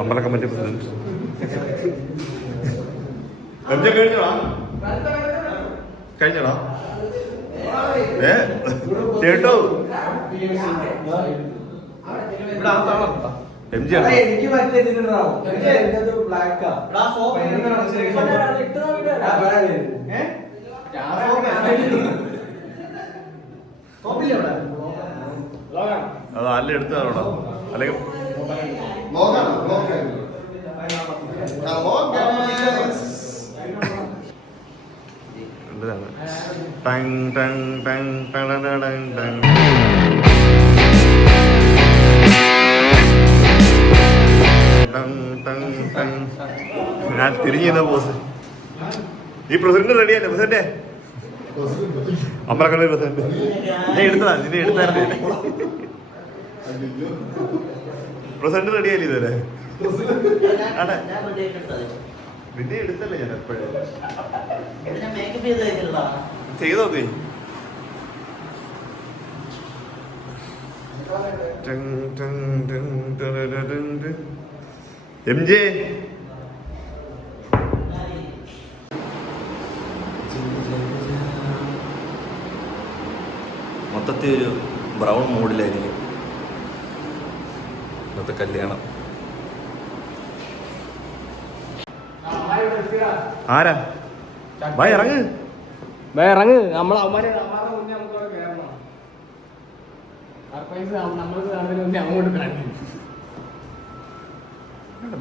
അമ്പല committee president കഴിഞ്ഞോടാ കഴിഞ്ഞോടാ കേട്ടോ M G അത് അല്ല എടുത്താണോ അല്ലെങ്കിൽ ഞാൻ തിരിഞ്ഞ പോസ്. ഈ പ്രസിഡന്റ് റെഡിയല്ലേ? പ്രസിഡന്റ് അമ്പലക്കട പ്രസിഡന്റ് ഞാൻ എടുത്തതാ. നിന്നെ എടുത്തായിരുന്നു. പ്രസിഡന്റ് റെഡിയായില്ലേ ഇതുവരെ? നിന്നെ എടുത്തല്ലേ ഞാൻ എപ്പോഴേ ചെയ്തോക്കെ. എം ജെ മൊത്തത്തിൽ ഒരു ബ്രൗൺ മൂഡിലായിരിക്കും ഇന്നത്തെ കല്യാണം. ആരാ ഭായ് ഇറങ്ങ് ഇറങ്ങ്. നമ്മളെ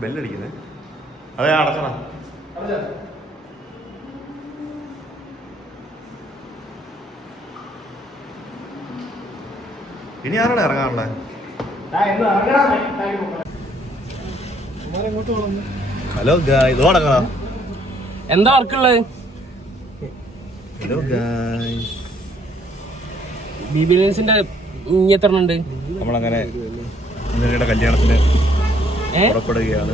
ബെല്ലടിക്കുന്നേ. അതെ അടച്ചണ. ഇനി ആരാണ് ഇറങ്ങാറുള്ള? ഹലോ ഗായ്സ്, തുടങ്ങാം. എന്താ വർക്കുള്ളത്? ഹലോ ഗായ്സ്, ബിബിലിയൻസിന്റെ എത്ര ഉണ്ട്? നമ്മളങ്ങനെ ഇന്നലെ കല്യാണത്തിന് പുറപ്പെടുകയാണ്.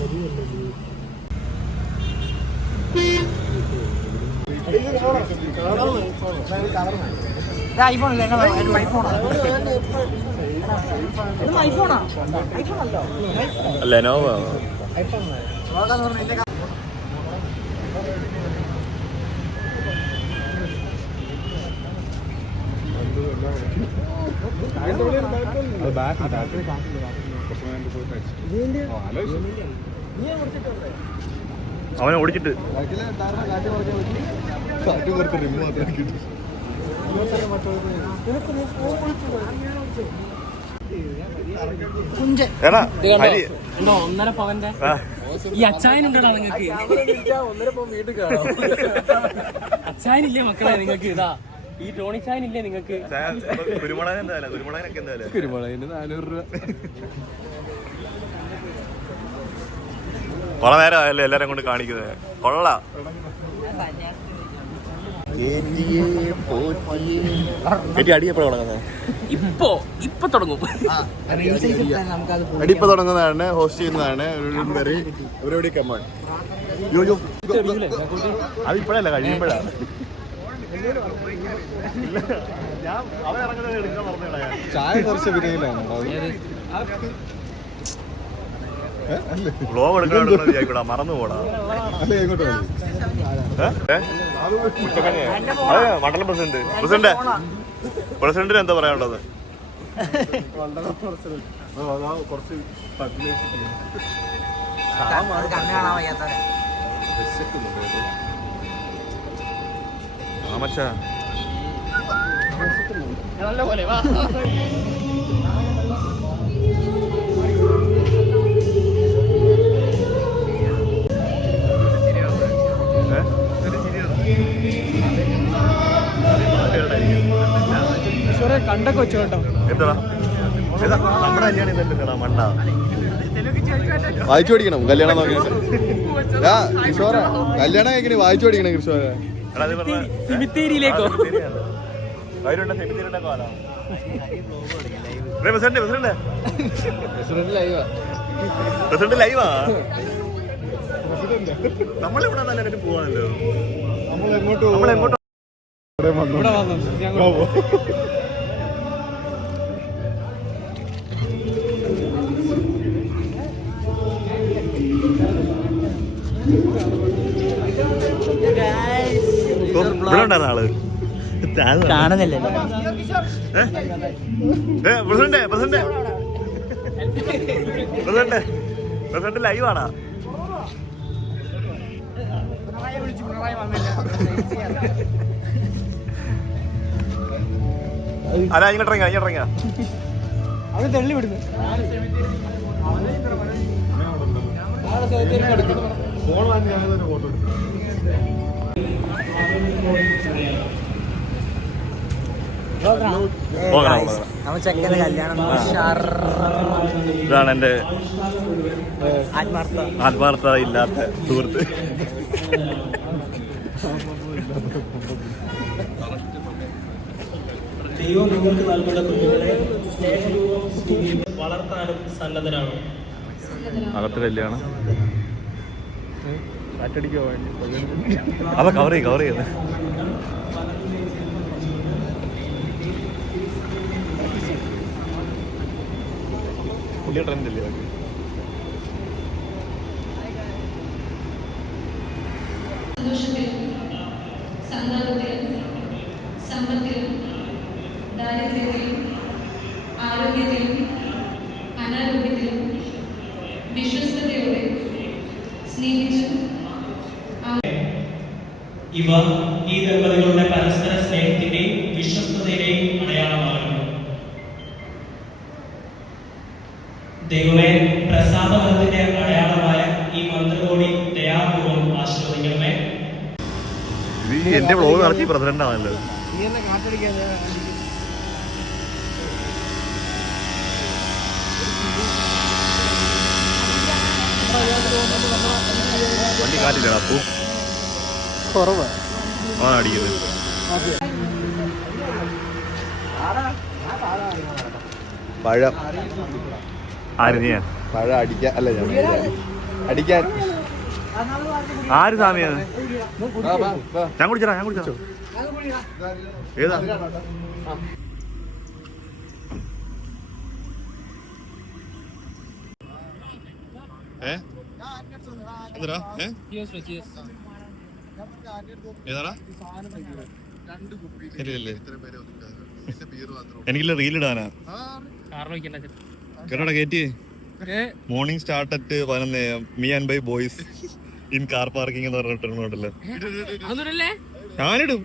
ലെനോവോ അവനെ ഓടിച്ചിട്ട് ഒന്നര പവന്റെ ഈ അച്ചായനുണ്ടോ നിങ്ങക്ക്? അച്ചായനില്ലേ മക്കളെ നിങ്ങൾക്ക്? ഇതാ ഈ ടോണി ചായനില്ലേ നിങ്ങൾക്ക്? കുരുമുളകിന് 400 രൂപ. കൊറേ നേരം ആയല്ലേ എല്ലാരും കൊണ്ട് കാണിക്കുന്നത്. കൊള്ളാം. അടിയപ്പോഴാണ് തുടങ്ങുന്നത്? ഇപ്പൊ തുടങ്ങും. അടിയിപ്പോ തുടങ്ങുന്നതാണ്, ഹോസ്റ്റ് ചെയ്യുന്നതാണ്. അതിപ്പോഴല്ല, കഴിയുമ്പോഴാണ്. ചായ കുറച്ച് വിരയിലാണ്. ഗ്ലോവ് എടുക്കണ മറന്നു പോടാ. മണ്ഡലം പ്രസിഡന്റിന് എന്താ പറയാനുള്ളത്? കുറച്ച് മച്ചാ കണ്ടൊക്കെ വെച്ചു കേട്ടോ. എന്താ നമ്മുടെ കല്യാണം ഇതല്ലേ മണ്ട? വായിച്ചു പഠിക്കണം കല്യാണം നോക്കിയിട്ട്. കിഷോറ കല്യാണം കഴിക്കണേ വായിച്ചു പഠിക്കണം കിഷോറ. സിമിത്തേരിയിലേക്കോ? പ്രസിഡന്റ് ലൈവാ. നമ്മളിവിടെ നല്ല പോവാണല്ലോ. നമ്മളെങ്ങോട്ട് ഇവിടെ ഉണ്ടായിരുന്ന ആള് കാണുന്നില്ലല്ലോ. President president president president live ആണാ? അല്ല ഇങ്ങോട്ടിറങ്ങിയ അവൻ തള്ളി വിടുന്നു. ചെക്കന്റെ കല്യാണം. ഇതാണ് എന്റെ ആത്മാർത്ഥ ആത്മാർത്ഥത ഇല്ലാത്ത സുഹൃത്ത്. ദൈവം നിങ്ങൾക്ക് നൽകുന്ന കുട്ടികളെ സ്നേഹപൂർവ്വം വളർത്താനും സന്നദ്ധരാണോ? അകത്ത് കല്യാണം അപ്പൊ കവർ ചെയ്യുന്നത് പുതിയ ട്രെൻഡല്ലേ? സന്താനത്തിലും സമ്പത്തിലും ദാരിദ്ര്യത്തിലും ആരോഗ്യത്തിലും അനാരോഗ്യത്തിലും വിശ്വസ്തയോടെ സ്നേഹിച്ചും ഇവ ഈ ദമ്പതികളുടെ പരസ്പര സ്നേഹത്തിന്റെയും വിശ്വസ്തതയുടെയും അടയാളമാകുന്നു. ദൈവമേ, പ്രസാദവരത്തിന്റെ അടയാളമായ ഈ മന്ത്രകോടി ദയാപൂർവം ആശീർവദിക്കണമേ. എന്റെ വ്ളോഗ് നടത്തി പ്രസിഡന്റ് ആണല്ലോ. വണ്ടി കാറ്റില്ലടാ അപ്പൂ കുറവ് ആ അടിക്കുന്നത്. പഴം ആര് നീ? പഴം അടിക്കാൻ അല്ല അടിക്കാൻ ആര് സാമിയാണ്? ഞാൻ കുടിച്ചടാ ഏതാ? എന്താ ഏതാടാ? എനിക്കില്ല റീൽ ഇടാനാ. കേട്ടോടാ കേറ്റി. Morning start at 11 AM. Me and by boys in car parking എന്ന് പറഞ്ഞിട്ടുണ്ടല്ലോ. ഞാനിടും.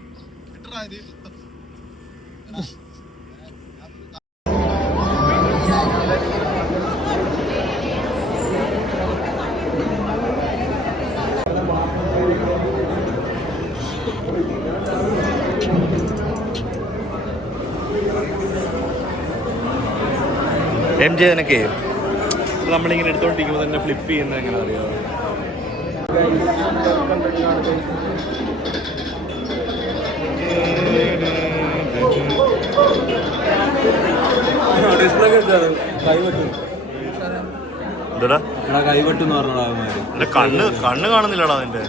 എം ജെ നിനക്കേ നമ്മളിങ്ങനെ എടുത്തോണ്ടിരിക്കുമ്പോൾ തന്നെ ഫ്ലിപ്പ് ചെയ്യുന്നത് എങ്ങനെ അറിയാമോ? എന്താ കൈവെട്ടെന്ന് പറഞ്ഞാ കണ്ണ് കാണുന്നില്ലടാ അതിന്റെ.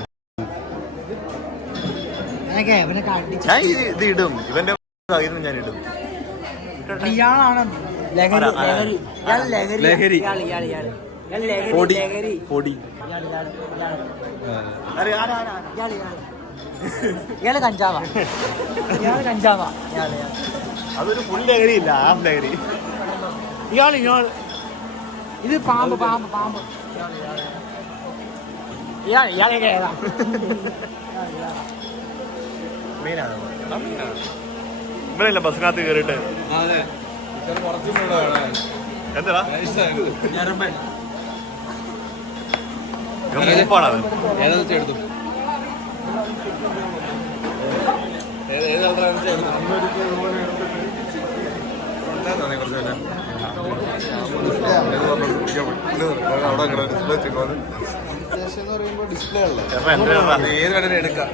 ഞാൻ ഇത് ഇടും, ഇവന്റെ ഞാൻ ഇടും. ഇയാളാണ് ലഹരി. പൊടി ഇയാള് കഞ്ചാവാ. അതൊരു ഫുൾ ലഹരി ഇല്ല, ഹാഫ് ലഹരി. ഇയാള് ഇത് പാമ്പ്. ഇയാളൊക്കെ ഏതാ? ഇവരല്ല ബസ്സിനകത്ത് കയറിയിട്ട് എന്താ മൂപ്പാണ് അവൻ. എടുത്തു ഡിസ്പ്ലേ ഉള്ളത് ഏത് വേണേലും എടുക്കാം.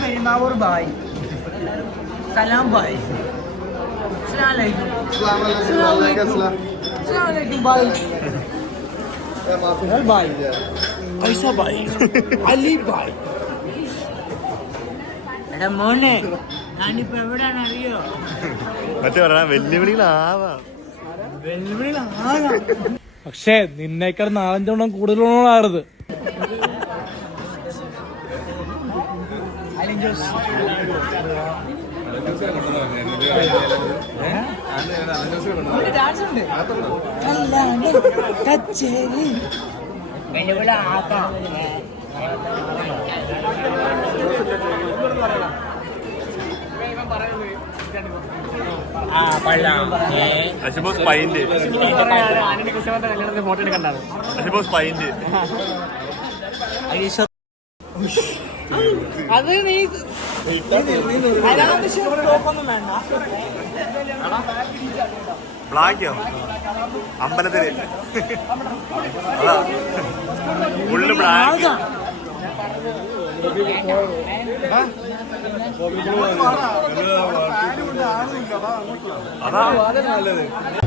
പെരുമാവൂർ ബായ്, സലാം ബായ്, ബായ്, ഐസ ബായ്, അലി ബായ്. എടാ മോനെ, ഞാനിപ്പോ എവിടെയാണ് അറിയോ? മറ്റേ പറയണ വെല്ലുവിളികളാവാം. പക്ഷേ നിന്നേക്കാൾ 4-5 കൂടുതലുള്ളതാണത്. ഫോട്ടോ എടുക്കണ്ടാവും. അത് നീ ബ്ലാക്കോ അമ്പലത്തില് ഫുള്ള് ബ്ലാക്ക്. അതാ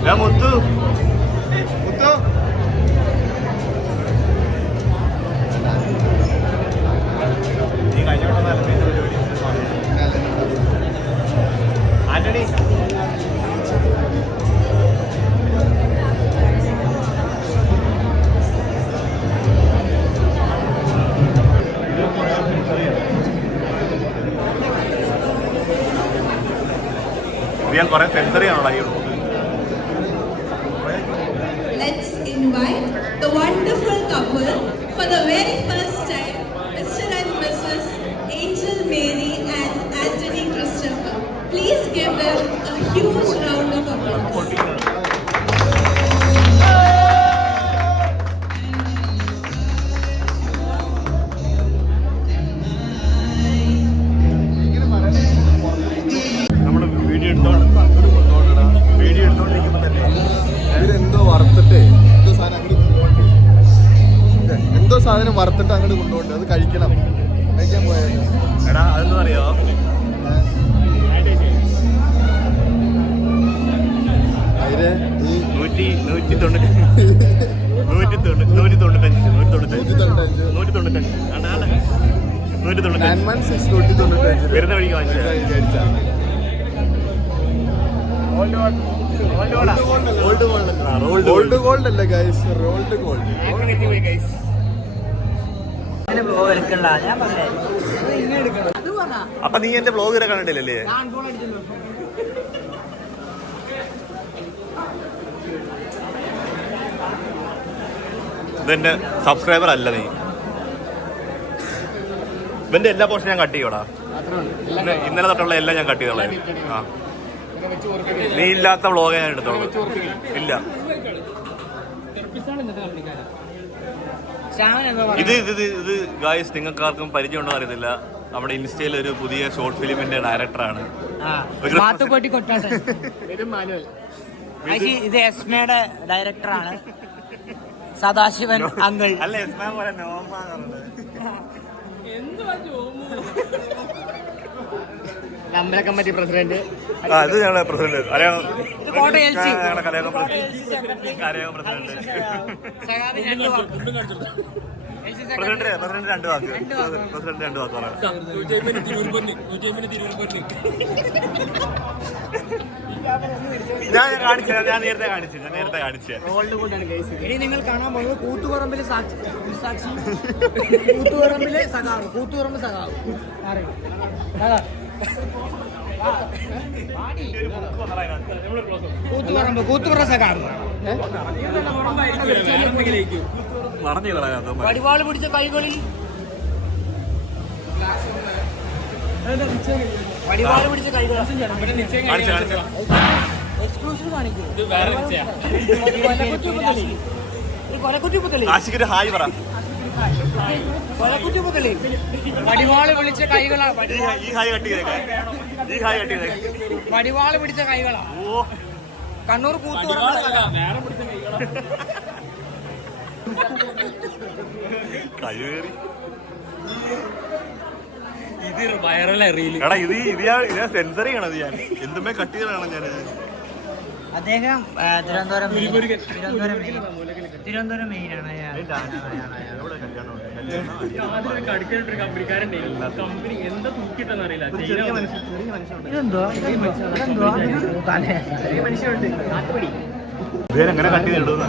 ഞാൻ മുത്തു മുത്തു നീ കഴിഞ്ഞോട്ടെ ആന്റണി. ഞാൻ കുറെ സെൻസറി ആണല്ലോ ഈ Let's invite the wonderful couple for the very first time, Mr. and Mrs. Angel Mary and Anthony Christopher. Please give them a huge round of applause. നമ്മള് വീഡിയോ എടുത്തോണ്ടിരിക്കുമ്പോ തന്നെ ഇവരെന്തോ വറുത്തിട്ടേ എന്തോ സാധനം വറുത്തിട്ട് അങ്ങോട്ട് കൊണ്ടുപോണ്ട് അത് കഴിക്കണം. കഴിക്കാൻ പോയാലും എടാ അതെന്ന് അറിയോ അതിന് ഈ 195 വരുന്ന വഴിക്ക് വാങ്ങിച്ചത്. ഗോൾഡ് ഗോൾഡ് അല്ല ഗൈസ്, റോൾഡ് ഗോൾഡ്. അപ്പൊ നീ എന്റെ ബ്ലോഗ് വരെ കണ്ടിട്ടില്ലല്ലേ? ഇതെന്റെ സബ്സ്ക്രൈബർ അല്ല നീ. ഇവന്റെ എല്ലാ പോർഷനും ഞാൻ കട്ട് ചെയ്യോടാ. ഇന്നലെ തൊട്ടുള്ള എല്ലാം ഞാൻ കട്ട് ചെയ്തോളാം. ആ നീ ഇല്ലാത്ത വ്ളോഗേ ഞാൻ എടുത്തോളൂ. ഇല്ല ഇത് ഗായ്സ് നിങ്ങൾക്കാർക്കും പരിചയമുണ്ടോ അറിയത്തില്ല. നമ്മുടെ ഇൻസ്റ്റയിൽ ഒരു പുതിയ ഷോർട്ട് ഫിലിമിന്റെ ഡയറക്ടറാണ്. ഇത് എസ്മയുടെ ഡയറക്ടറാണ് സദാശിവൻ അങ്കിൾ. അല്ല എസ്മ പോലെ നോമാറുണ്ട്. അമ്പല കമ്മിറ്റി പ്രസിഡന്റ്. ഇത് ഞങ്ങളുടെ പ്രസിഡന്റ് അറിയാം. കോട്ടയം LC. ഞങ്ങളുടെ കലയോഗം പ്രസിഡന്റ്. പ്രസിഡന്റ് 2 വാക്ക്. പ്രസിഡന്റ് 2 വാക്ക് പറയാം. ഞാൻ നേരത്തെ കാണിച്ചു. ഇനി നിങ്ങൾ കാണാൻ പോകുന്നത് കൂത്തുപറമ്പിലെ സാക്ഷി, കൂത്തുപറമ്പിലെ സഖാവ്, കൂത്തുപറമ്പ് സഖാവ്. കൂത്തുപറമ്പ് സഖാവ് വടിവാള് പിടിച്ച കൈകളിൽ എക്സ്ക്ലൂസീവ് കാണിക്കും. ആശിക്കൊരു ഹായ് പറ. വടിവാള് പിടിച്ച കൈകളാ. ഈ ഹായ് കട്ട് ചെയ്തേക്കാം. വടിവാള് പിടിച്ച കൈകളാ. കണ്ണൂർ കൂത്തുപറമ്പ് കഴിവേറി. ഇത് വൈറൽ റീൽ. എടാ ഇത് സെൻസറി ചെയ്യണത് ഞാൻ. എന്തുമേ കട്ട് ചെയ്തതാണ് ഞാൻ. അദ്ദേഹം തിരുവനന്തപുരം മെയിനാണ്. കമ്പനി എന്താ തൂക്കിട്ടെന്ന് അറിയില്ല. ഇതെന്തോ മനുഷ്യനുണ്ട് നാട്ടുപടി. ഇവരെങ്ങനെ കട്ട് ചെയ്തിടുന്ന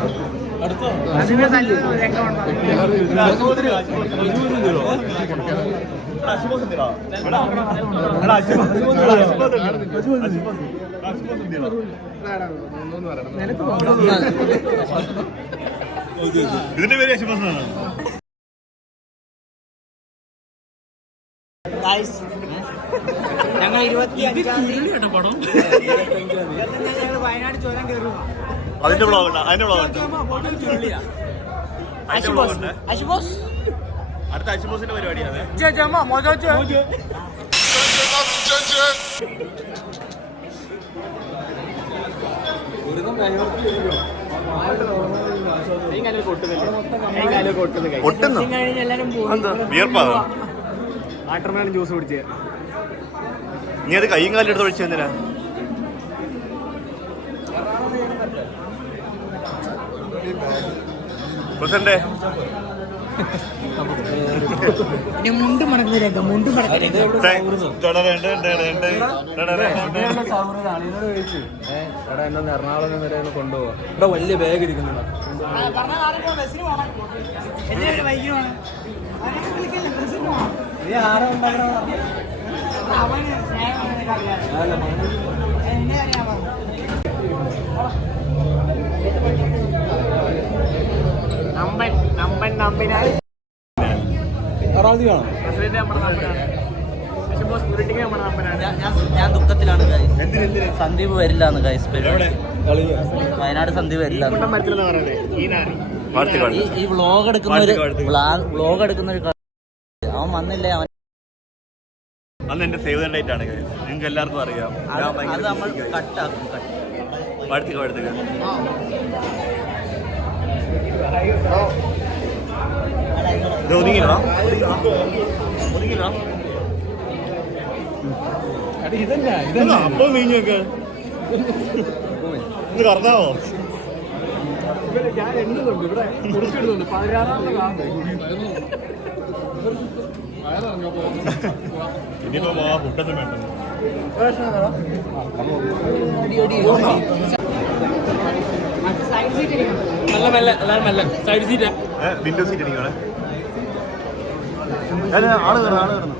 ഇതിന്റെ പേര് അശുഭാസനാണ്. ഞങ്ങൾ 25-ാം തീയതി വയനാട് ചുരം കയറുക. അതിന്റെ ബ്ലോഗ് ഉണ്ട്, അതിന്റെ ബ്ലോഗ് ഉണ്ട്, അടുത്ത അശുബോസിന്റെ പരിപാടിയാണ്. വിയർപ്പാണ്. ജ്യൂസ് കുടിച്ച് നീ അത് കൈയും കാലും എടുത്ത് ഒഴിച്ചു തന്നില്ല. പ്രസന്റെ മുണ്ട് മടക്കുന്നേക്ക മുണ്ട് മടക്കുന്നേക്ക എന്നൊന്ന് എറണാകുളം വരെ ഒന്ന് കൊണ്ടുപോകാം. ഇവിടെ വലിയ ബാഗ് ഇരിക്കുന്നുണ്ടോ? നീ ആരാ ഉണ്ടാക്കണ? ഞാൻ ദുഃഖത്തിലാണ് സന്ദീപ് വരില്ല എന്ന് വയനാട് സന്ദീപ് വരില്ല. ഈ വ്ളോഗ് എടുക്കുന്ന ഒരു അവൻ വന്നില്ലേ. അവൻ അന്ന് എന്റെ സേവ് ദ ഡേറ്റ് ആണ്. നിങ്ങൾക്ക് എല്ലാവർക്കും അറിയാം. അത് നമ്മൾ കട്ടാക്കും. പഠിത്തക്ക ഒതുങ്ങിടാ അപ്പൊ നീങ്ങൊക്കെ ഇത് കറന്നാവോ? ഞാൻ എണ്ണുന്നുണ്ട് ഇവിടെ കുറിച്ചിടുന്നുണ്ട് 16-ാമത്തെ ക്ലാസ്. ഇനിയിപ്പോ ഫുഡൊന്നും വേണ്ട. നല്ല മെല്ലെ എല്ലാവരും മെല്ലെ സൈഡ് സീറ്റ് വിൻഡോ സീറ്റ് അടിക്കണേ. ആള് കയറുന്നു.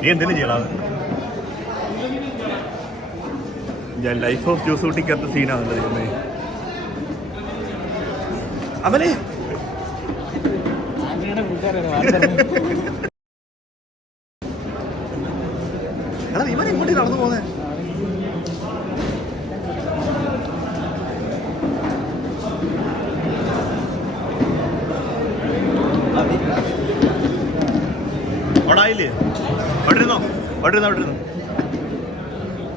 നീ എന്തെങ്കിലും ചെയ്യണം. ഞാൻ ലൈഫ് ഓഫ് ജ്യൂസ് കുട്ടിക്കകത്ത സീനാണല്ലോ അവനെ. ഇവൻ ഇങ്ങോട്ട് നടന്നു പോന്നെ. ഓടായില്ലേ? ഓടിരുന്നോ?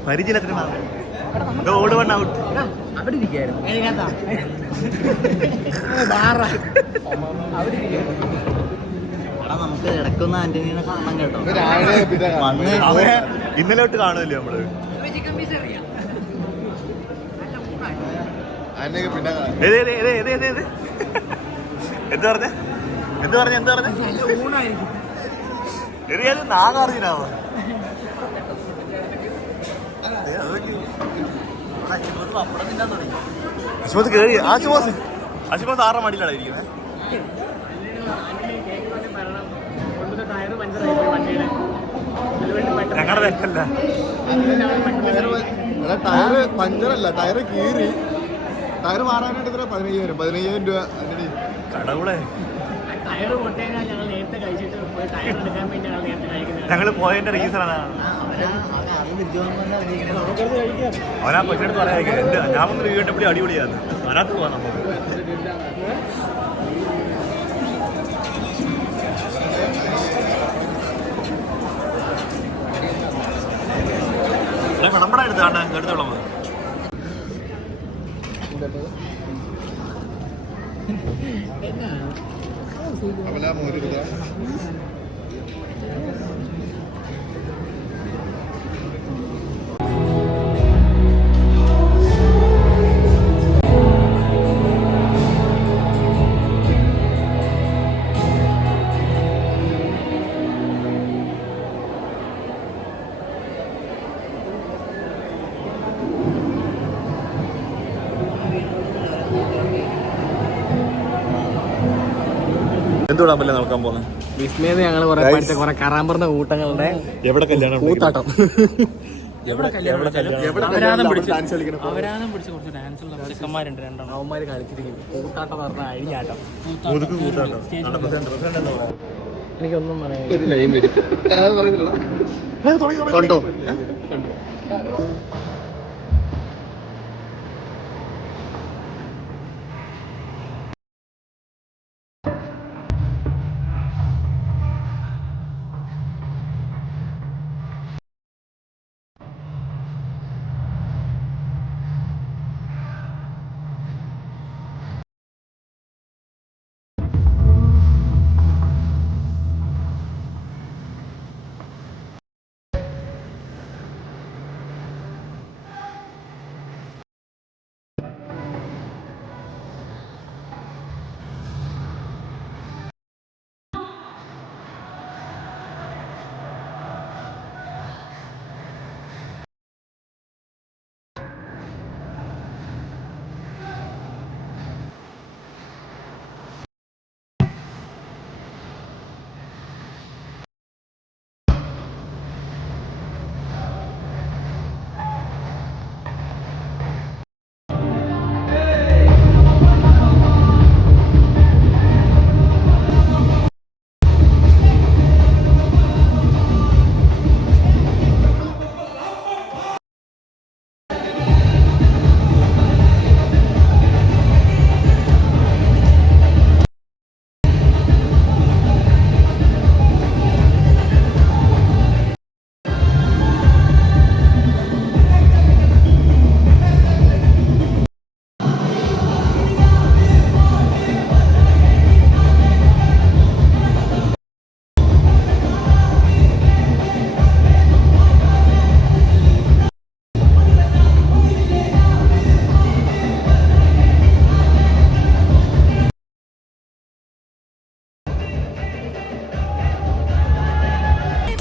പരിചയത്തിന് ഓട് വൺ ഔട്ട്. അവിടെ ഇരിക്കായിരുന്നു. നമുക്ക് ഇടയ്ക്കൊന്ന് ആന്റണീനെ കാണാൻ കേട്ടോ. ഇന്നലെ തൊട്ട് കാണുമല്ലേ നമ്മള്. എന്ത് പറഞ്ഞ എറിയാലും നാഗാർജുനാവോ? അശുപത്രി കയറി. ആശുപത്രി 6 മടിയിലാണ് ഇരിക്കുന്നത്. ഞങ്ങളുടെ തെറ്റല്ല. ടയറ് പഞ്ചറല്ല, ടയറ് കീറി. ടയറ് മാറാനായിട്ട് ഇത്ര 15,000 രൂപ. കടവുളെ ഞങ്ങള് പോയതിന്റെ റീസണാണ്. അവനാ കൊച്ചിനടുത്ത് പറയാ ഞാൻ ഒന്ന് റിവ്യൂ ഇട്ടപ്പടി അടിപൊളിയാണ്. അതിനകത്ത് പോവാം നമുക്ക്. നമ്മുടെ അടുത്ത് കാണാൻ എടുത്തോളം മതി. എന്തുകൂടാൻ പറ്റില്ല നടക്കാൻ പോകുന്നത്? വിസ്മയെന്ന് ഞങ്ങൾ കുറെ പഠിച്ച കുറെ കറാമ്പറന്ന കൂട്ടങ്ങളുടെ എവിടെ കല്യാണം കൂത്താട്ടം. അവരാധം പിടിച്ച് കുറച്ച് ഡാൻസ് ഉള്ള ചെക്കന്മാരുണ്ട്, രണ്ടെണ്ണം. അവന്മാര് കളിച്ചിരിക്കുന്നു. കൂത്താട്ടം എന്ന് പറഞ്ഞാൽ അഴിഞ്ഞാട്ടം. എനിക്കൊന്നും കണ്ടോ?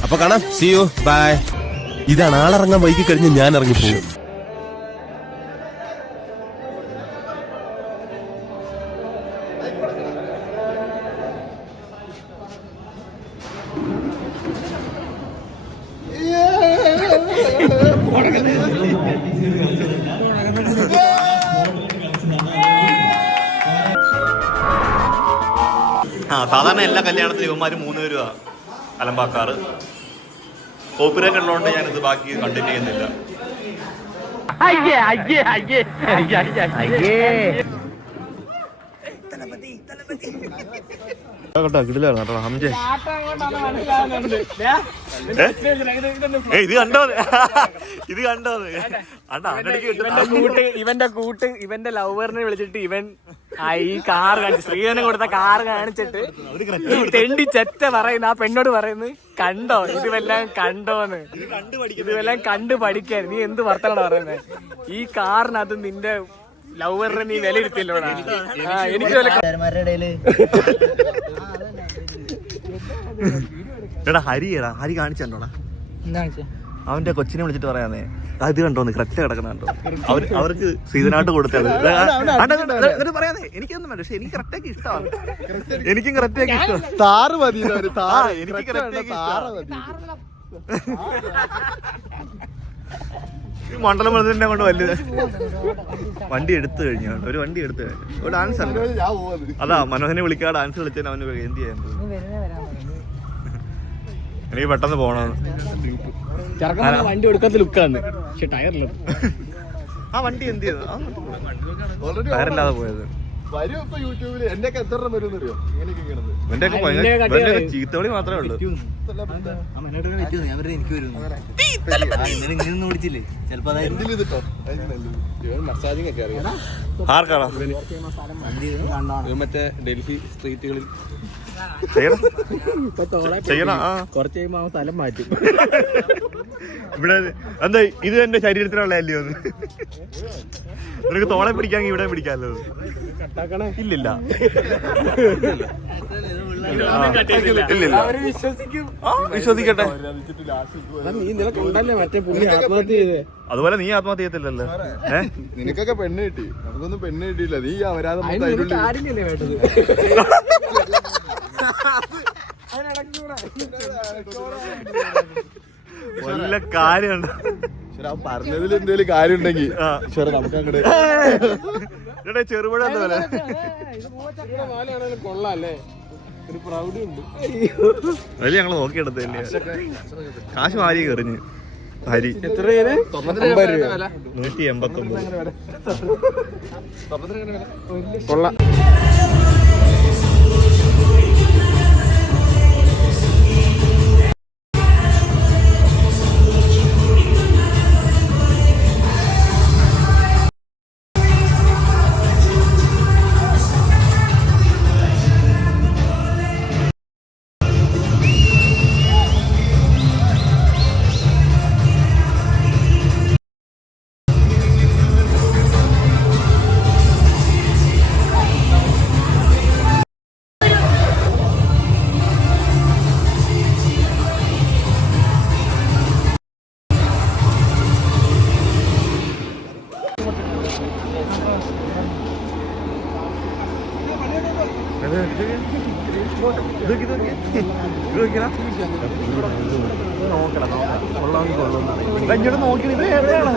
അപ്പൊ കാണാം. See you, bye. ഇതാണ് ആളിറങ്ങാൻ വൈകി കഴിഞ്ഞ് ഞാൻ ഇറങ്ങിപ്പോകും. സാധാരണ എല്ലാ കല്യാണത്തിനും ഇവന്മാരും 3 രൂപ അലമ്പാക്കാറ്. കോപ്പിറൈറ്റ് ഉള്ളതുകൊണ്ട് ഞാനിത് ബാക്കി കണ്ടിന്യൂ ചെയ്യുന്നില്ല. കേട്ടോ കിടിലാണ് കേട്ടോ ഹംജെ. ഇത് കണ്ടോ ഇത് കണ്ടോ ഇവന്റെ കൂട്ട് ഇവന്റെ ലവറിനെ വിളിച്ചിട്ട് ഇവൻ ഈ കാർ കാണിച്ചു, ശ്രീധരന് കൊടുത്ത കാർ കാണിച്ചിട്ട് തെണ്ടി ചെറ്റ പറയുന്നു. ആ പെണ്ണോട് പറയുന്നു, കണ്ടോ ഇതുവെല്ലാം കണ്ടോന്ന്, ഇതുവെല്ലാം കണ്ടു പഠിക്കാൻ നീ എന്ത് വർത്തനാണ് പറയുന്നത്? ഈ കാറിനകത്ത് നിന്റെ ലവറിനെ നീ വിലയിരുത്തില്ലോടാ. എനിക്ക് എടാ ഹരി കാണിച്ചോടാ. അവന്റെ കൊച്ചിനെ വിളിച്ചിട്ട് പറയാന്നേ, ഇത് കണ്ടോന്ന് കറക്റ്റ് കിടക്കണോ അവർക്ക് ശ്രീധനായിട്ട് കൊടുത്തത് പറയാന്നേ. എനിക്കൊന്നും വേണ്ട, പക്ഷെ എനിക്ക് കറക്റ്റാക്കി ഇഷ്ടമാണ്. എനിക്കും കറക്റ്റാക്കി ഇഷ്ടം. താറ് മതി, എനിക്ക് കറക്റ്റാക്കി മണ്ഡലം മൃതത്തിനെ കൊണ്ട് വലിയ വണ്ടി എടുത്തു കഴിഞ്ഞു. ഒരു വണ്ടി എടുത്തു കഴിഞ്ഞു. ഒരു ഡാൻസ് അല്ല അതാ മനോഹരനെ വിളിക്കാതെ ഡാൻസ് കളിച്ചാൽ അവന് എന്ത് ചെയ്യാൻ? എനിക്ക് പെട്ടെന്ന് പോണം. വണ്ടി കൊടുക്കാത്ത ലുക്കാന്ന്, പക്ഷെ ടയറില്ല. ആ വണ്ടി എന്ത് ചെയ്തു? ടയറില്ലാതെ പോയത്. യൂട്യൂബില് എന്റെ എത്ര വരും അറിയോ? ഇവന്റെയൊക്കെ ചീത്തവിളി മാത്രമേ ഉള്ളൂ. ആർക്കാണോ മറ്റേ ഡൽഹി സ്ട്രീറ്റുകളിൽ ചെയ്യണം. കുറച്ച് കഴിയുമ്പോ സ്ഥലം മാറ്റും. ഇവിടെ എന്താ ഇത് എന്റെ ശരീരത്തിലുള്ള അല്ലയോ? നിനക്ക് തോളെ പിടിക്കാമെങ്കിൽ ഇവിടെ പിടിക്കാമല്ലോ. ഇല്ലില്ല വിശ്വസിക്കട്ടെ. അതുപോലെ നീ ആത്മഹത്യ ചെയ്യത്തില്ലല്ലോ. നിനക്കൊക്കെ പെണ്ണ് കിട്ടി, നമുക്കൊന്നും പെണ്ണ് കിട്ടിയില്ല. നീ അവരാതെ വല്ല കാര്യമുണ്ട്. പറഞ്ഞതിൽ എന്തെങ്കിലും കാര്യം ഉണ്ടെങ്കിൽ നമുക്ക് അങ്ങോട്ട് ചെറുപഴ കൊള്ളാല്ലേ, ഒരു പ്രൗഢി ഉണ്ട്. അതിൽ ഞങ്ങള് നോക്കിയെടുത്ത് തന്നെയാ. കാശ് വാരി എറിഞ്ഞ് ഹരി. എത്ര രൂപ? 189. കൊള്ളാം. ഇങ്ങോട്ട് നോക്കി ഇത് എവിടെയാണ്?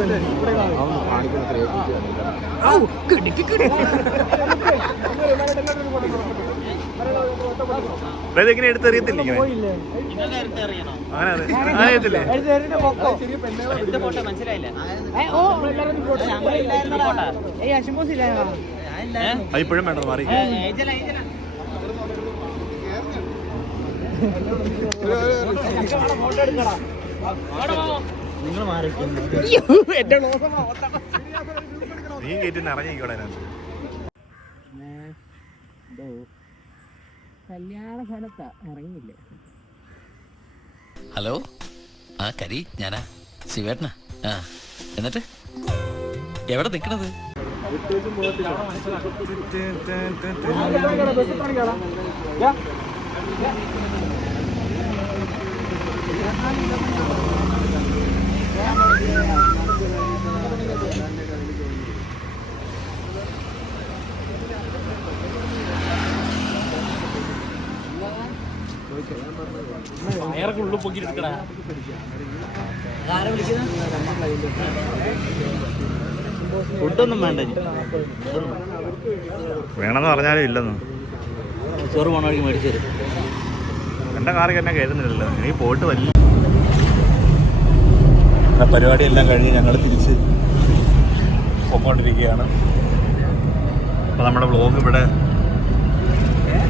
ഇതെങ്ങനെ എടുത്തെറിയത്തില്ല ഇങ്ങനെ? അങ്ങനെ അറിയത്തില്ലേ? ഇപ്പോഴും വേണ്ടത് മാറി. നീ കേട്ടി ഇറങ്ങിക്കോടെ. കല്യാണ സ്ഥലത്താ ഇറങ്ങിയില്ലേ? ഹലോ, ആ കരി ഞാനാ, ശിവേട്ടനാ. ആ എന്നിട്ട് എവിടെ നിക്കണത്? വയറൊക്കെ ഉള്ളു പൊക്കിട്ടെടുക്കടാ. ഫുഡൊന്നും വേണ്ട, വേണമെന്ന് പറഞ്ഞാലും ഇല്ലെന്ന്. ചോറ് പോണ വഴിക്ക് മേടിച്ചു തരും. എന്റെ കാറിൽ തന്നെ കയറുന്നില്ലല്ലോ. എനിക്ക് പോയിട്ട് വലിയ പരിപാടിയെല്ലാം കഴിഞ്ഞ് ഞങ്ങൾ തിരിച്ച് പോയിക്കൊണ്ടിരിക്കുകയാണ്. അപ്പോൾ നമ്മുടെ വ്ളോഗ് ഇവിടെ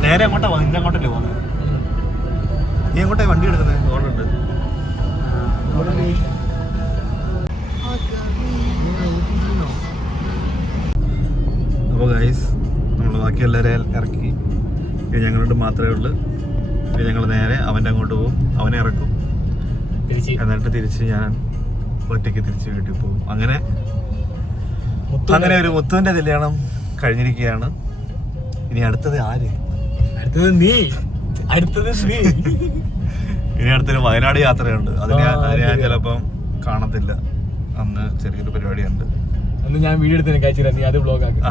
നേരെ അങ്ങോട്ടാ പോകുന്നത്. ഇന്ന അങ്ങോട്ടല്ലേ പോകുന്നത്? നീ അങ്ങോട്ടേ വണ്ടി എടുക്കുന്നത്? ഓടുന്നുണ്ട്. അപ്പോൾ ഗൈസ്, നമ്മൾ ബാക്കി എല്ലാവരെയും ഇറക്കി. ഇത് ഞങ്ങളുടെ മാത്രമേ ഉള്ളൂ. ഇത് ഞങ്ങൾ നേരെ അവൻ്റെ അങ്ങോട്ട് പോകും, അവനെ ഇറക്കും, എന്നിട്ട് തിരിച്ച് ഞാൻ ഒറ്റയ്ക്ക് തിരിച്ച് വീട്ടിൽ പോകും. അങ്ങനെ ഒരു മുത്തുവിൻ്റെ കല്യാണം കഴിഞ്ഞിരിക്കുകയാണ്. ഇനി അടുത്തത് ആര്? നീ. ഇനി അടുത്തൊരു വയനാട് യാത്രയുണ്ട്. അതിന് ഞാൻ ചിലപ്പം കാണത്തില്ല. അന്ന് ചെറിയൊരു പരിപാടിയുണ്ട്. അന്ന് ഞാൻ വീഡിയോ എടുത്ത് കഴിച്ചില്ല, നീ അത് ബ്ലോഗ് ആക്കാം.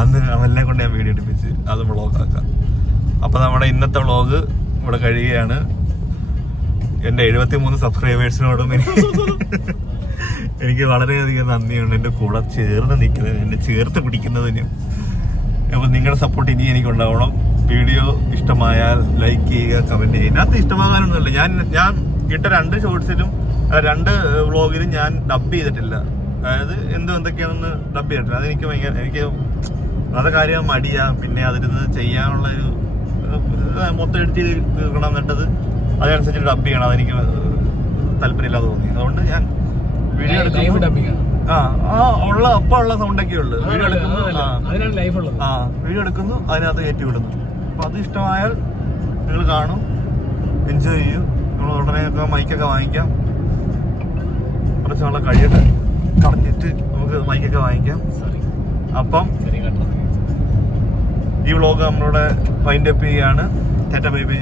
അന്ന് അവനെ കൊണ്ട് ഞാൻ വീഡിയോ എടുപ്പിച്ച് അത് വ്ളോഗാക്കാം. അപ്പോൾ നമ്മുടെ ഇന്നത്തെ വ്ളോഗ് ഇവിടെ കഴിയുകയാണ്. എൻ്റെ 73 സബ്സ്ക്രൈബേഴ്സിനോടും എനിക്ക് വളരെയധികം നന്ദിയുണ്ട്. എൻ്റെ കൂടെ ചേർന്ന് നിൽക്കുന്നതിന്, എന്നെ ചേർത്ത് പിടിക്കുന്നതിനും. അപ്പോൾ നിങ്ങളുടെ സപ്പോർട്ട് ഇനി എനിക്കുണ്ടാവണം. വീഡിയോ ഇഷ്ടമായാൽ ലൈക്ക് ചെയ്യുക, കമൻറ്റ് ചെയ്യുക. ഇതിനകത്ത് ഇഷ്ടമാകാനൊന്നുമില്ല. ഞാൻ ഇട്ട 2 ഷോർട്സിലും 2 വ്ളോഗിലും ഞാൻ ഡബ് ചെയ്തിട്ടില്ല. അതായത് എന്തൊക്കെയാണെന്ന് ഡബ് ചെയ്തിട്ടില്ല. എനിക്ക് അത് കാര്യം മടിയാ. പിന്നെ അതിരുന്ന് ചെയ്യാനുള്ള ഒരു മൊത്തം എഡിറ്റ് ചെയ്ത് തീർക്കണം എന്നിട്ടത് അതനുസരിച്ച് ഡബ് ചെയ്യണം. അതെനിക്ക് താല്പര്യമില്ലാതെ തോന്നി. അതുകൊണ്ട് ഞാൻ വീഡിയോ എടുക്കുമ്പോൾ ഒപ്പം ഉള്ള സൗണ്ടൊക്കെ ഉള്ളു. വീഡിയോ എടുക്കുന്നു, വീഡിയോ എടുക്കുന്നു, അതിനകത്ത് കയറ്റി വിടുന്നു. അപ്പൊ അത് ഇഷ്ടമായാൽ നിങ്ങൾ കാണും, എൻജോയ് ചെയ്യൂ. നമ്മൾ ഉടനെ ഒക്കെ മൈക്കൊക്കെ വാങ്ങിക്കാം. കുറച്ച് നാളെ കഴിയട്ടെ, കളഞ്ഞിട്ട് നമുക്ക് മൈക്കൊക്കെ വാങ്ങിക്കാം. അപ്പം ഈ വ്ളോഗ് നമ്മളിവിടെ വൈൻഡ് അപ്പ് ചെയ്യാണ്. Bye bye.